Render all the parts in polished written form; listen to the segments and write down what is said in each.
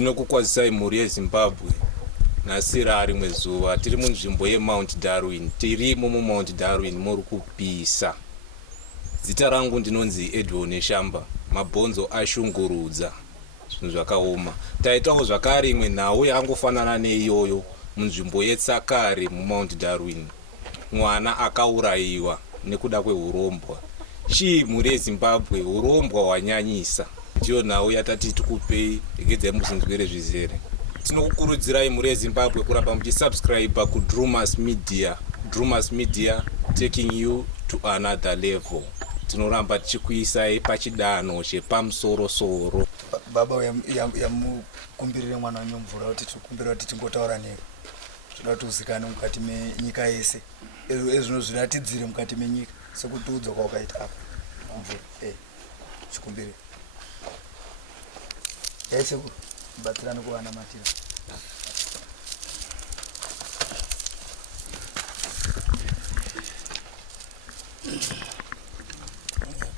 Tinokukwazisai mhuri yeZimbabwe nasira rimwe zuva tiri munzvimbo yeMount Darwin. Tirimo muMount Darwin muri kupisa. Zita rangu ndinonzi Edwin Shamba. Mabhonzo ashungurudza zvinhu zvakaoma. Taitawo zvakare imwe nhau yangofanana neiyoyo munzvimbo yeTsakare muMount Darwin. Mwana akaurayiwa nekuda kwehurombwa. Chii mhuri yeZimbabwe, hurombwa hwanyanyisa. Ndiyo nhau yatati tikupei regedzai musinzwire zvizere. Tinokukurudzirai mhuri yeZimbabwe kuramba muchisubscribe kuDrumas Media. Drumas Media taking you to another level. Tinoramba tichikuisai pachidanho chepamusoro-soro. Baba yamukumbirire mwana wanyu mvura kuti tikumbira kuti tingotaura newe. Toda kuti uzikane mukati menyika yese. Ezvino zviratidzire mukati menyika sekutudzwa kwawakaita apa. Mvura chikumbire. Yese kubatsirana kuwana matira.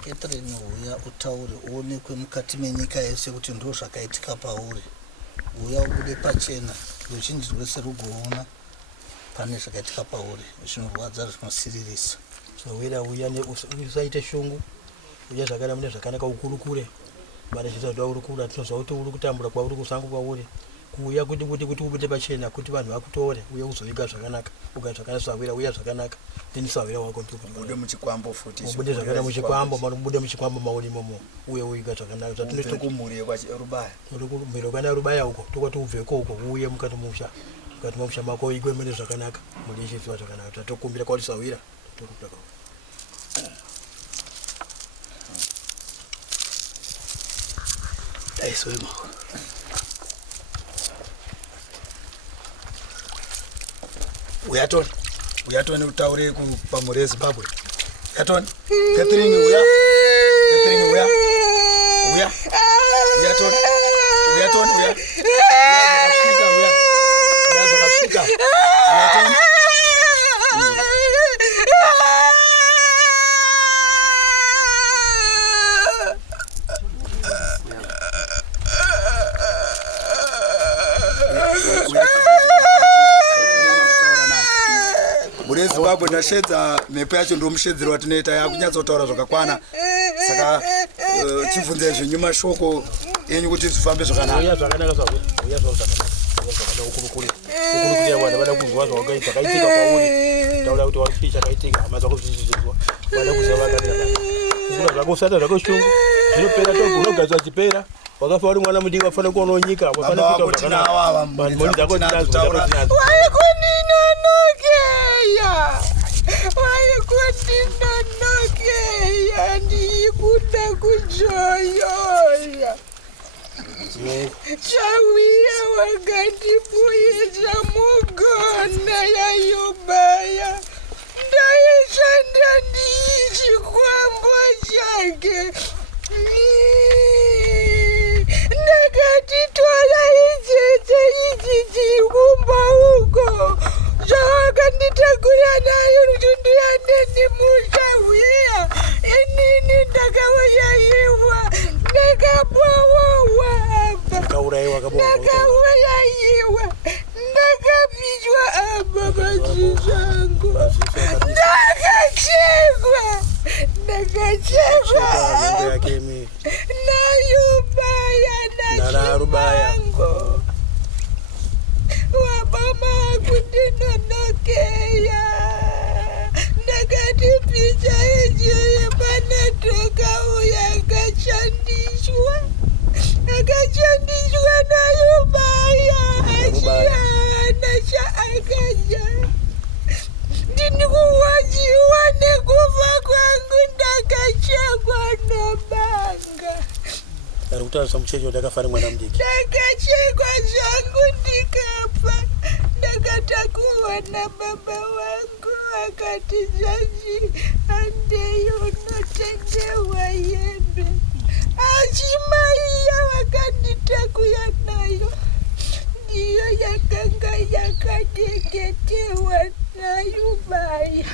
Catherine uya utaure uonekwe mukati menyika yese kuti ndo zvakaitika pauri. Uya ubude pachena ruzhinji rwese rugoona pane zvakaitika pauri zvinorwadza zvinosiririsa. Wera uya usaite shungu uya zvakana mune zvakanaka ukurukure mara zvizadwa urukura tinozwa kuti uri kutambura kwauri kusango kwauri kuuya kuti ubude pachena kuti vanhu vakutore uya uzoviga zvakanaka uga zvakasawira uya zvakanaka tinisawira wako ubude muchikwambo futi ubude zvakana muchikwambo ubude muchikwambo maulimomo uye uiga zvakanaka zvatinoita kumhuri rubaya uri kumhuri kana rubaya uko tokoti ubveko uko uye mukati musha mako igwe mene zvakanaka muri chifiwa zvakanaka tatokumbira kwati sawira tokutaka Aiswemo. Uyatoni utaure pamhuri yeZimbabwe. Uyatoni. Catherine uya. Uyatoni. Zvakasvika. Uyatoni. Mhuri yeZimbabwe ndashedza mhepo yacho ndomushedzero watinoita yakunyatsotaura zvakakwana. Saka chibvunzai zvenyu mashoko enyu kuti zvifambe zvakanaka. Uya zvakanaka zvawe. Uya zvakanaka. Uya ukurukure. Ukurukure wanda vada kuzwa zvakaitika pauri. Taura kuti wari chakaitika hama dzako zvichizvizwa. Vada kuzwa vakanaka. Zviro zvako usata zvako shungu. Zvinopera togogadzwa chipera. Wakafa uri mwana mudiwa afana kuona nyika wafana kuita zvakanaka. Moni dzako tinazo. Waikundinonokeya ndikuda kujoyoya chawiya wakandibuyisa mugona yayobaya ndaishanda ndichikwambo chake ndakatitola ichichi kumba uko zvawakanditakurira nayo rutundu yaneni mushawiya inini ndakauyayiwa ndakabowowa apa ndakauyayiwa ndakapichwa apa pazvizvangu ndakachekwa nayubaya nachimango wabama kundinonokeya ndakati picha ijeyo panatoka uya akashandiswa nayubaya achiyana chaakaja ndinikuwajiwa nekufa kwangu ndakachekwa nobanga ari kutariswa muchecho ndakafara mwana mudiki ndakachekwa zvangu ndikafa ndakatakuwa nababa wangu akati zvanzi andeyo notendewa yembe achimaiya wakanditakuya nayo ndiyo yakanga yakadegetewa nayubaya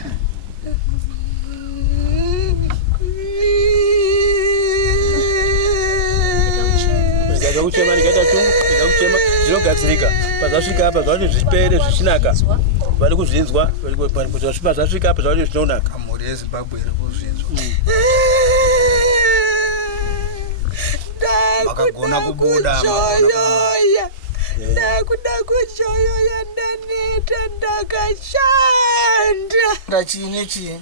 ndikaita kuchema ndikaita chungu ndikakuchema zvinogadzirika pazvasvika apa zvakuti zvipere zvichinaka vari kuzvinzwa pazvasvika apa zvakuti zvinonaka kamuri yezimbabwe iri kuzvinzwa makagona kubuda ndakuda kuchoyoya ndaneta ndakashanda ndachine chii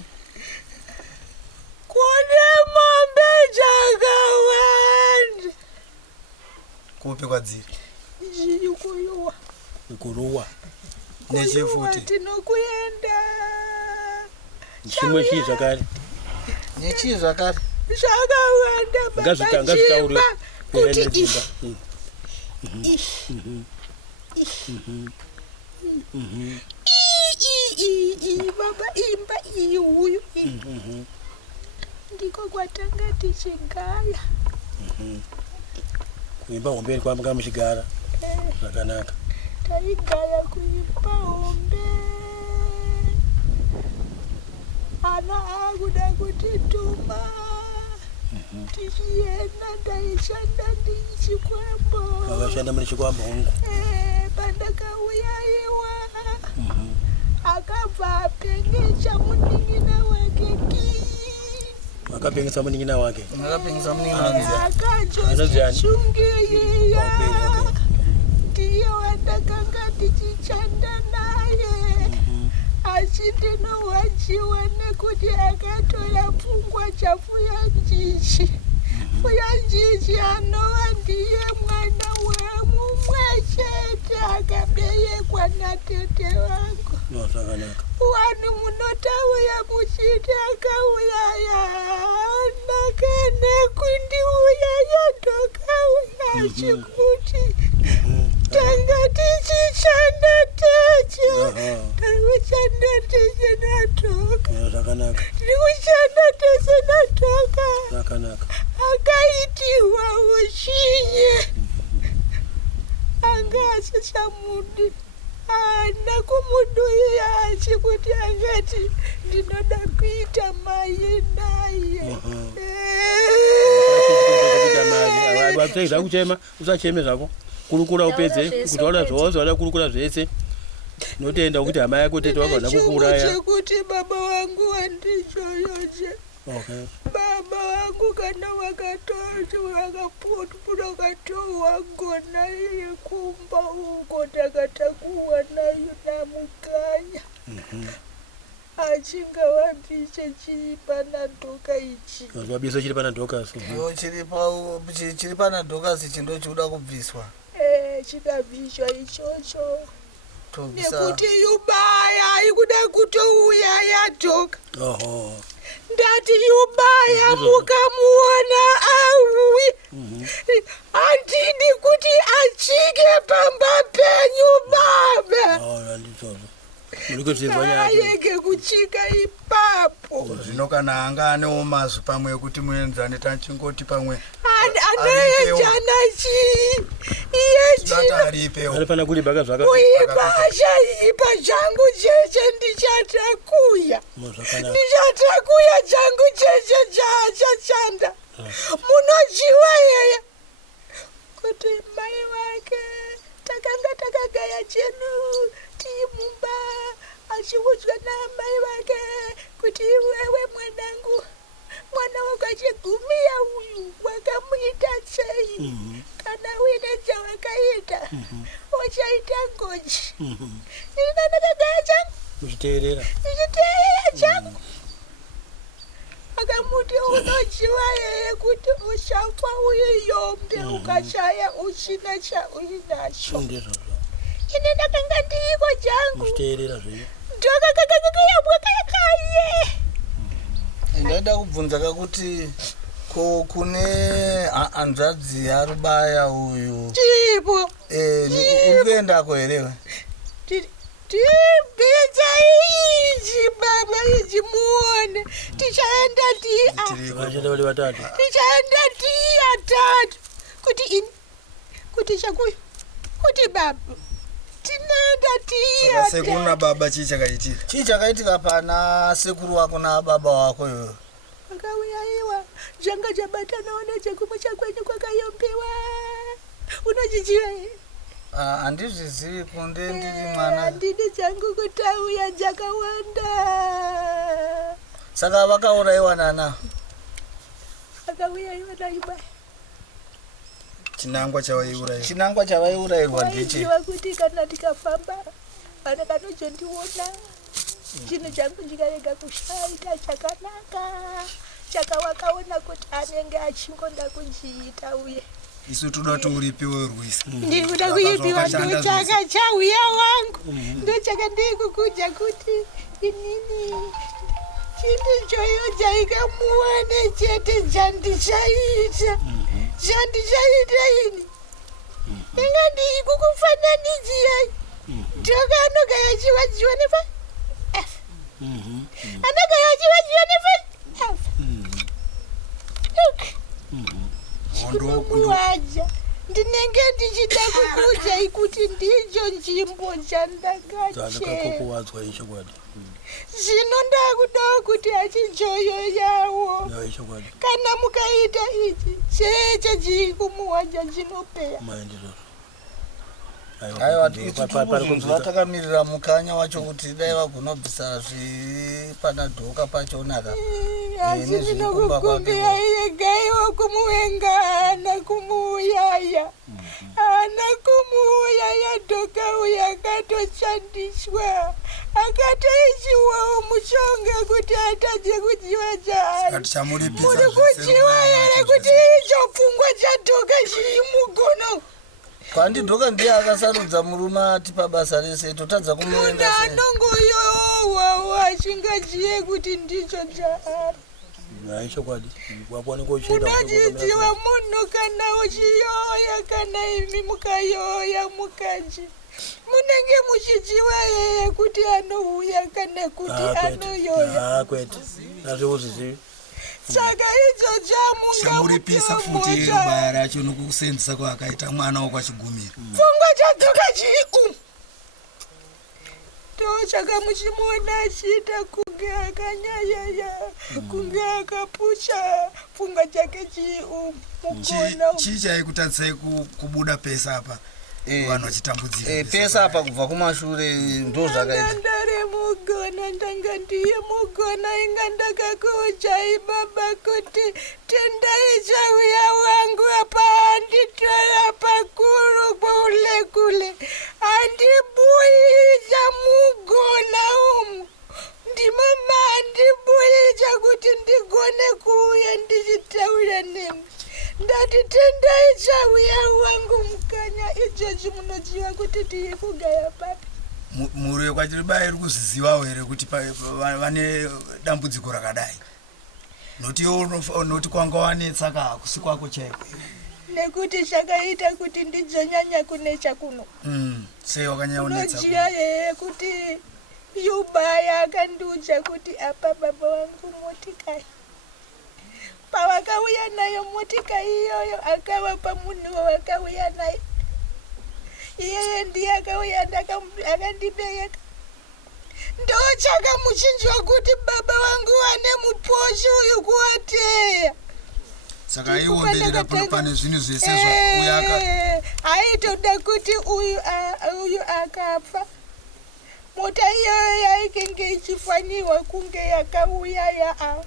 kune mombe dzakawanda kupi kwadziri zhiri kuyuwa kuruwa nechifuti tinokuenda chimwe chii zvakare nechii zvakare zvakawanda ngazvitaure kuti baba imba iyi huyu ndiko kwatanga tichigara kuimba hombe kwamanga muchigara zvakanaka taigara kuimba hombe ana akuda kutituma tichienda taishanda ndichikwambo vakashanda muri chikwambo hongu pandakauyayiwa akabva apengecha munin'ina wake akapengesa munin'ina wake akachozvichungiyeya ndiye wandakanga tichichanda naye achindinowachiwa nekuti akatora pfungwa chafuya njichi fuya njichi anova ndiye mwana wemumwe chete akaberekwa natete vangu wani munotauya muchiti akauyaya nakanekundiuyaya ndokauya achikuti tanga tichichanda teche tarikuchanda teche natoka tirikuchanda tese natoka akaitirwa uchinye anga asichamudi ana kumuduya achikuti angati ndinoda kuita mai naye wapedza kuchema usacheme zvako kurukura upedze kutaura zvose wada kurukura zvese notenda kuti hama yako tete wakada kukuraya chekuti baba wangu wandichoyoje baba wangu kana wakatoa gona yekumba uko takatakuwa nayo namukanya achinga wabvise chiri pana dhoka ichi wabvisa chiri pana dhoka chiri pana dhoka chindo chikuda kubviswa chikabviswa ichocho nekuti yubaya ikuda kutouya yadhoka ndati yubaya mukamuona auyi handidi kuti achike pamba penyu baba ayege kuchika ipapo zvino kana anga anewo mazwi pamwe ekuti muenzane tachingoti pamwe anoenjana chii iye kuipa zvaipa zvangu cheche ndichatakuya zvangu cheche chachachanda munojiwa yeye kuti mai wake takanga takagaya chenu timumba achiudzwa namai wake kuti wewe mwanangu mwana wakachigumiya uyu wakamuita sei kana uine chawakaita uchaita ngoji ini ndakagaya changu uchiteerera changu akamuti unojiwa yeye kuti uchafa uyu yombe ukashaya uchina chauinacho ini ndakanga ndiiko changu uchiteerera zvino ndokakakakayabwakakaye ndaida kubvunza kakuti kune hanzvadzi yarubaya uyu tipo urikuendako herewe tibhedza ichi baba ichi muone tichaenda tichaenda atatu kuti chakuyo kuti baba tinoenda sekuru nababa chii chakaitika pana sekuru wako nababa wako iyoyo akauyayiwa zvanga chabatanawo nechekumwe chakwenyu kwakayombewa unochichiva handizvizivi kunde ndiri mwana. handidi changu kutauya jakawanda. Saka vakaurayiwa nana akauya iwanaiba chinangwa chavaiurayirwa. chinangwa chavaiurayirwa ndeche waiziva kuti kana tikafamba vanhu vanochondiona chinhu changu chikarega kushaita chakanaka chakawakaona kuti anenge achingonda kuchiita uye isu toda kuti uripiwe Rwisa. ndiri kuda kuipiwa ndochaka chauya wangu ndochaka ndiri kukuja kuti inini chinhu choyo chaikamuwane chete chandichaita ini inga ndiri kukufananidziyai dhoka anogaya chiwadziwa nepa anogaya chiwadziwa nepa ndikuwaja ndinenge ndichida kukudzai kuti ndicho nzvimbo chandakachera zvino ndakudawo kuti achijoyo yawo kana mukaita ichi cheche chiri kumuwanja chinopeya. aiwa tirikunzwa takamirira mukanya wacho kuti dai vagunobvisa zvipana dhoka pachonaka asi ndinokukumbira iregaiwo kumuvenga ana kumuuyaya dhoka uyo akatoshandiswa akatoichiwawo mushonga kuti atadze kudziwa chari muri kudziwa here kuti icho pfungwa chadhoka chiri mugono kwandi dhoka ndiye akasarudza murume ati pabasa rese totadza kumuenda sei anongoyowawo achingaziye kuti ndicho chaari unochidziwa munhu kana uchiyoya kana imi mukayoya mukaji munenge muchidziwa yeye kuti anouya kana kuti anoyoya saka idzo chamuripisa futi rubaya racho nokusenzesa kwaakaita mwana wakwachigumira pfungwa chadzoka chiri umu tochaka muchimuona achiita kunge akanyayaya kunge akapusha pfungwa chake chiri umu mukono chii chaikutarisai kubuda pesa apa vanhu vachitambudzika pesa apa kubva kumashure ndo zvakaita ndare mugona ndanga ndiye mugona inga ndakakuudzai baba kuti tendai chauya wangu apa anditora pakuru kule andibuyicha mugona umu ndimama andibuyicha kuti ndigone kuuya ndichitaura nemi ndati tendai chauya wangu mukanya ichochi munochiva kuti tiri kugaya papi mhuri yekwachiribaya iri kuzizivawo here kuti vane dambudziko rakadai noti kwanga wanetsaka hakusi kwako chaiko nekuti zvakaita kuti ndidzonyanya kunecha kuno sei wakanyanya kunetsa unoziva here kuti yubaya akandiudza kuti apa baba wangu motikari pavakauya nayo motika iyoyo akavapa munhu wavakauya naye iyeye ndiye akauya akandibereka ndochaka muchinjwa kuti baba wangu ane muposhi uyu kuwateya saka iwonderera pane zvinhu zvese aitoda kuti uyu akafa mota iyoyo yaikenge ichifanirwa kunge yakauya yaa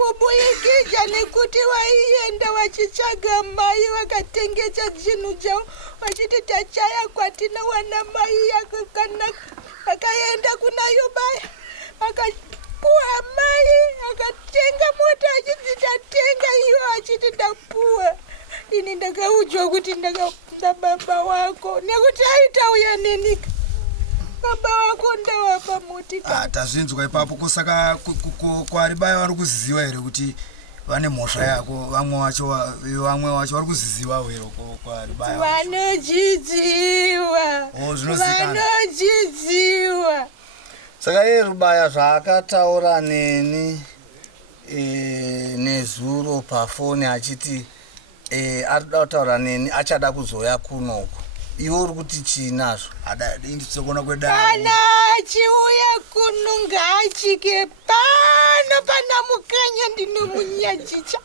kubuyikija nekuti vaienda vachitsvaga mai vakatengesa zvinhu zvavo vachiti tachaya kwatinowana mai yakanaka vakaenda kuna yubaya akapuwa mai akatenga mota achiti tatenga iwo achiti ndapuwa ini ndakaudzwa kuti ndababa wako nekuti aitauya nenika baba wako ndawapa motika tazvinzwa ipapo kusaka kwaribaya vari kuziziva here kuti vane mhosva yako vamwe vacho vari kuzizivawo here kwaribaya vanodzidziwa saka iye rubaya zvaakataura neni nezuro pafoni achiti ari kuda kutaura neni achada kuzoya kunoko iwe uri kuti chiinazvo nditsokona kweda kana achiuya kuno ngaachike pano pana mukanya ndinomunyadzicha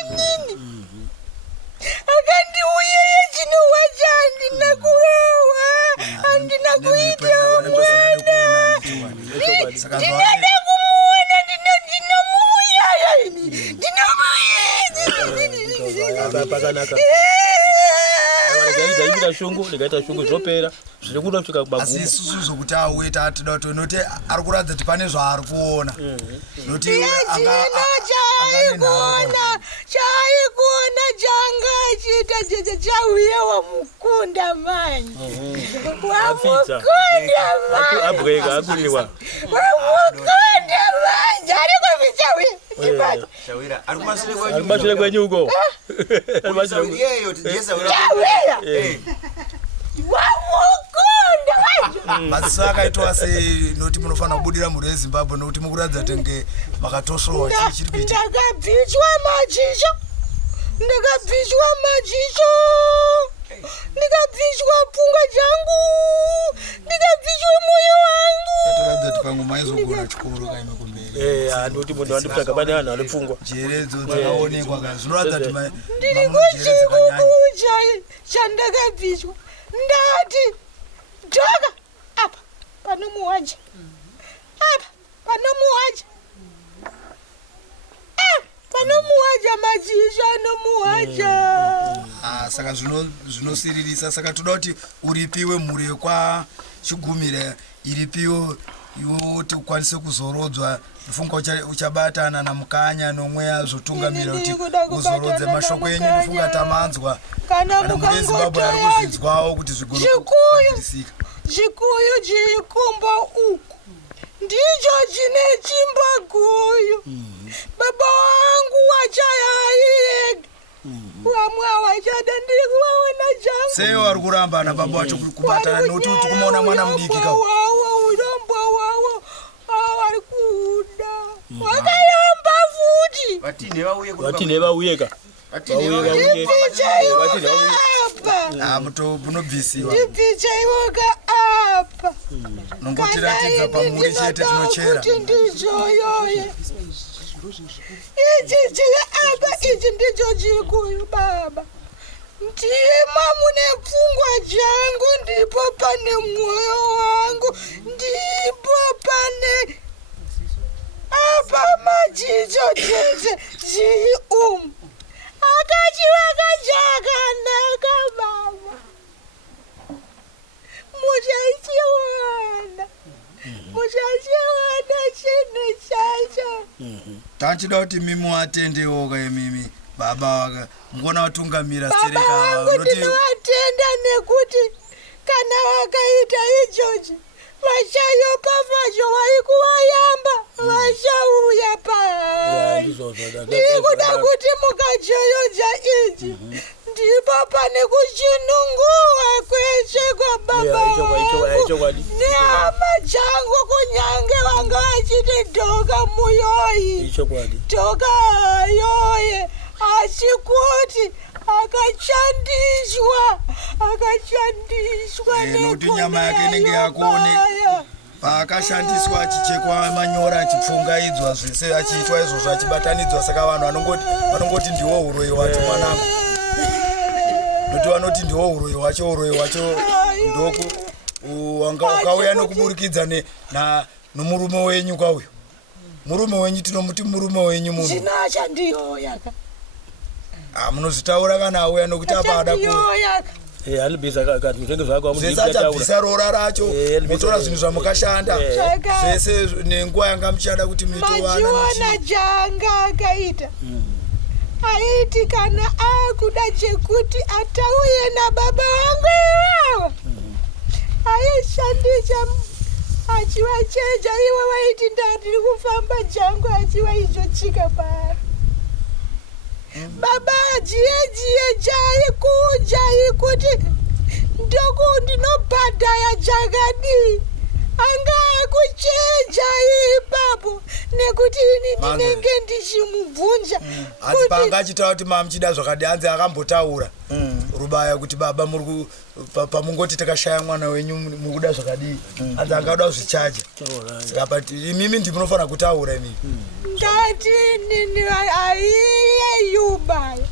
inini pakanaka ndikaita shungu zvopera zviri kuda kusvika kumagumo asi isusu zvokuti auye tatida kuti noti ari kuratidza kuti pane zvaari kuona noti chaikuona changa achita chauyewa mukunda manje wamukunda manje abweka akuriwa wamukunda manje ari kuvichauye Shawira, Almashure kwenyu huko. Maziso akaitwa sei noti munofanira kubudira muri weZimbabwe nokuti mukuratidza tenge makatoshowa chiri kuitika. Ndakabviswa madziso ndikabviswa pfungwa dzangu ndikabviswa moyo wangu. Tatoratidza kuti pamwe maizogona chikoro kaime kumberi. Noti munhu wandipfaka pane vanhu ane pfungwa. Jeredzo dzakaonekwa kana zvinoratidza kuti ndiri kuchikukucha chandakabviswa ndati dhoka apa panomuwaja madziso anomuwaja. Saka zvinosiririsa saka toda kuti uripiwe mhuri kwa Chigumire iripiwe kuti ukwanise kuzorodzwa. Ndifunga uchabatana na Mukanya nomweya zvotungamira kuti uzorodze mashoko enyu. Ndifunga tamanzwa kana muri weZimbabwe ari kuzvinzwawo kuti zvigone kuitika. Chikuyu chikumba uku ndicho chine chimbaguyu. Baba wangu wachayayirega vamwe wachada ndiri kuvaona changu. Sei wari kuramba na baba wacho kubatana nokuti tikumaona mwana mudiki kawo. Urombo wawo vari kuda wakayamba futi. Vatine vauyeka. Munobvisiwa. Ndibvichaiwoka apa. Nongotiratidza pamuri chete tinochera. Ndizoyoye. Ichi ndicho chikuyu baba. Ndima mune pfungwa dzangu ndipo pane mwoyo wangu ndipo pane apa madziso tese ziri akachiwaka chakanaka baba. Muchachiwana chinhu chacho. Tachida kuti mimi watendewo kaimimi baba waka mungona watungamira sereka. Baba wangu ndinovatenda nekuti kana wakaita ichochi vachayopa vacho vaikuwayamba vachauya pahari. Ndiri kuda kuti mukachoyoja ichi ndipo pane kuchinunguwa kweshe kwa baba wangu nehama dzangu kunyange vanga vachiti dhoka muyoyi dhoka yoye asi kuti akashandiswa nekuti nyama yake inenge yakuoneka paakashandiswa achichekwa manyora achipfungaidzwa zvese achiitwa izvozvo achibatanidzwa. Saka vanhu vanongoti ndiwo uroyi wacho mwanangu, nokuti vanoti ndiwo uroyi wacho ndoku ukauya nokuburikidza nomurume wenyu kwauyo. Murume wenyu tinomuti murume wenyu munhu zvinoacha ndiyoyaka munozvitaura kana auya nokuti apa ada kuuya. Zvesachabvisa rora racho mutora zvinhu zvamukashanda zvese nenguva yanga muchada kuti muchiwana janga akaita. Aiti kana akuda chekuti atauye nababa wangu iwawa aishandisa achivacheja iwe vaiti ndatiri kufamba jangu achiva izochika pari. Baba jiye chaikuja ikuti ndinobhadhaya jakadi anga akucheja ipapo nekuti ini ndinenge ndichimubvunja asi panga achitaura kuti mamuchida zvakadi anzi akambotaura Rubaya kuti baba pamungoti takashaya mwana wenyu mukuda zvakadi anzi angada kuzvichaja. Saka pati mimi ndimunofanira kutaura imimi ndati nini aiye Yubaya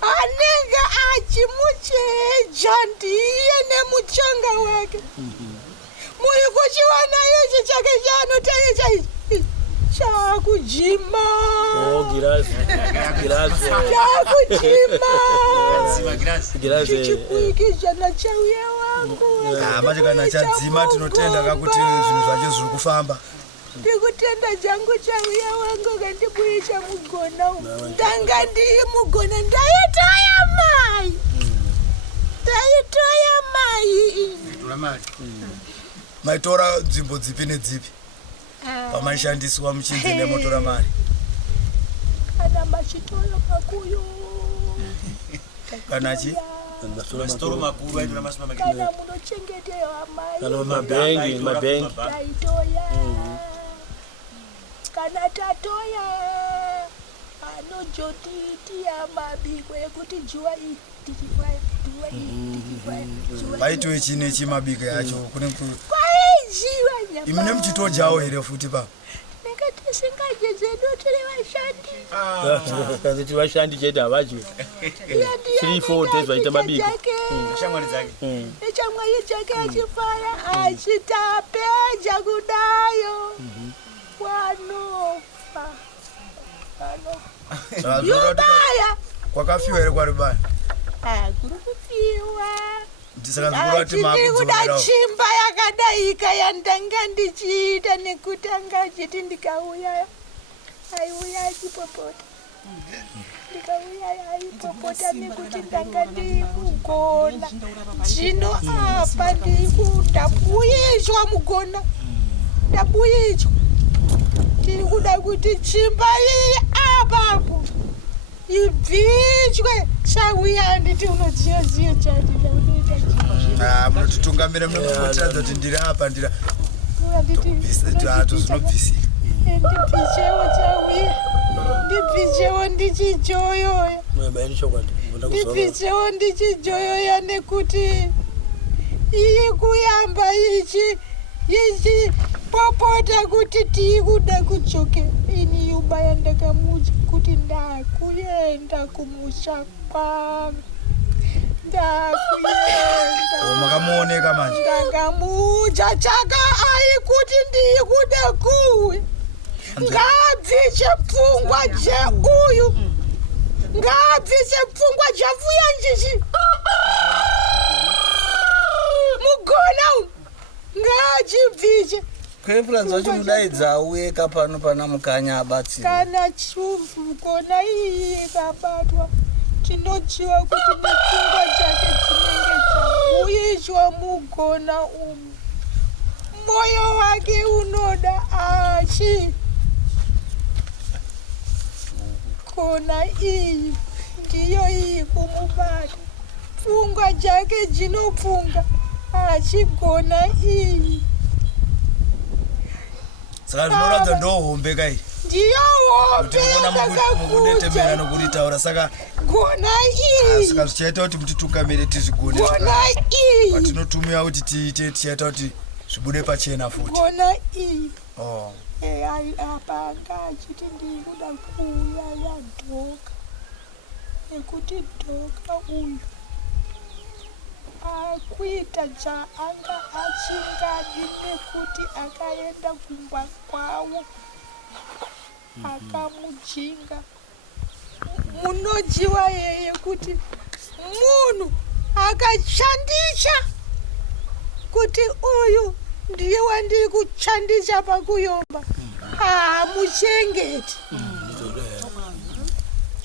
anenge achimucheja ndiye nemuchanga wake. Muri kuchiwana ichi chake chanotaita ichi chakujima girazi chakujima chichikuikizana chauya wangu manje kana chadzima tinotenda kakuti zvinhu zvacho zviri kufamba ndikutenda changu chauya wangu kandibuisha mugona ndanga ndiri mugona ndaitoya mai maitora nzvimbo dzipi nedzipi pamaishandiswa muchinzi nemotora mari kana machitoro makuyo kana chi masitoro makuru aitira masupermarket kana munochengeterwa mai kana mabengi taitoya kana tatoya anojotitia mabiko ekuti juwa vaitwe chine chimabika yacho kune kwaijiwa imi nemuchitoro jawo here futi pa ndikatisingajezedotere vashandi kaziti vashandi chete havadyi 3-4 days vaita mabiko shamwari dzake nechamwari chake achifara achitapeja kudayo wanofa yobaya kwakafiwa here kwari baya kuri kufiwa ndisakazikuda chimba yakadaika yandanga ndichiita nekutanga chiti ndikauya aiuya achipopota ndikauya aipopota nekuti ndanga ndikugona zvino apa ndakudabuyishwa mugona ndabuyishwa tiri kuda kuti chimba iyi apapo ibvichwe chauya nditi unodziyaziya chati munotitungamira munotiradza kuti ndiri apa ndiraatozvinobvisika ndibvichewo chauya ndibvichewo ndichijoyoya ndibvichewo ndichijoyoya nekuti iyi kuyamba ichi popota kuti tiikuda kuchoke ini yubaya ndakamuja kuti ndakuyenda kumusha kwangu ndakuenda makamuoneka manje ndakamuja chaka aikuti ndiikuda kuwe ngabvishe pfungwa jeuyu ngabvishe pfungwa javuya njichi mugona ngachibvishe preference wacho mudaidza uweka pano pana mukanya abatsira kana chumvu kona iyi kabatwa tinochiwa kuti nepfungwa chake chinenge chabuyishwa mugona umu moyo wake unoda achi kona iyi ndiyo iyi kumubata pfungwa chake chinopfunga achigona iyi saka zvinoratidza ndohombe kai ndiyo hombe mukudetemera nokuritaura saka gona iyi saka zvichaita kuti mutitungamire tizvigone gona iyi patinotumira kuti tiite tichaita kuti zvibude pachena futi gona iyi apa anga achiti ndiri kuda kuuya yadhoka nekuti dhoka uyu akuita chaanga achingadi nekuti akaenda kumba kwawo akamujinga munojiwa yeye kuti munhu akachandisha kuti uyu ndiye wandiri kuchandisha pakuyomba muchengeti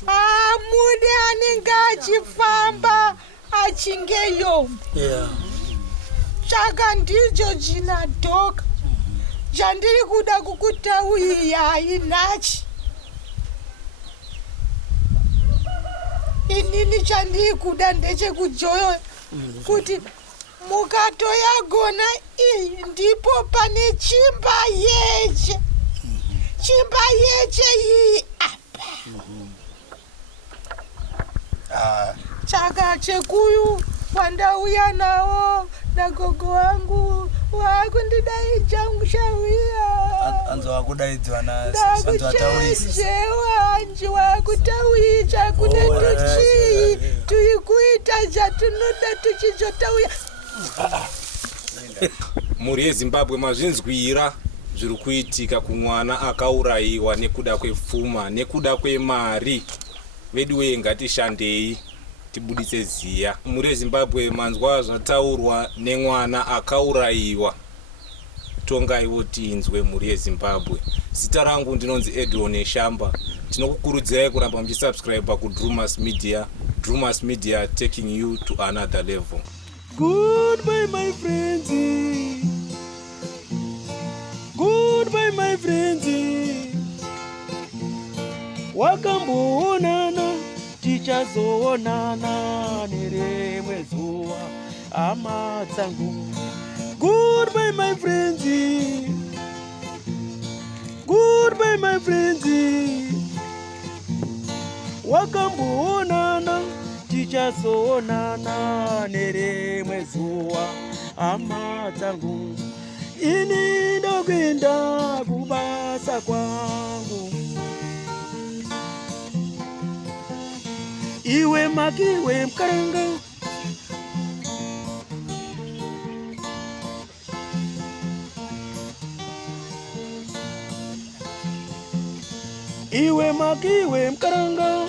amude anenge achifamba achinge yombe chaka ndicho china dhoka chandiri kuda kukutauriyai nachi inini chandiri kuda ndechekujoyo kuti mukatoyagona iyi ndipo pane chimba yeche iyi apa chaka chekuyu wandauya nawo nagogo wangu wakundidaidza mushauya anzo wakudaidzwa ndakuchezewa nji wakutaudza kuti tuchii turi kuita zvatinoda tuchizotauya mhuri yezimbabwe mazvinzwira zviri kuitika kumwana akaurayiwa nekuda kwepfuma nekuda kwemari. Veduwe ngatishandei tibuditse ziya. Muri yeZimbabwe manzwa zvataurwa nemwana akaurayiwa. Tongaiwo tinzwe muri yeZimbabwe. Zita rangu ndinonzi Edwin Shamba. Tinokukurudzirai kuramba muchisubscribe kuDrumas Media. Drumas Media taking you to another level. Goodbye my friends. Goodbye my friends. Wakamboonana tichazoonana nerimwe zuva hama dzangu. Goodbye my friends. Goodbye my friends. Wakamboonana tichazoonana nerimwe zuva hama dzangu. Ini ndokwenda kubasa kwangu. Iwe makiwe mkaranga. Iwe makiwe mkaranga.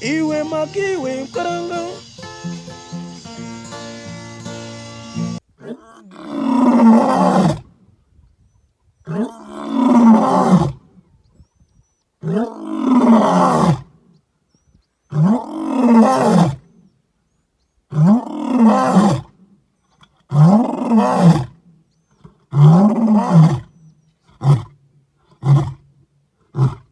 Iwe makiwe mkaranga.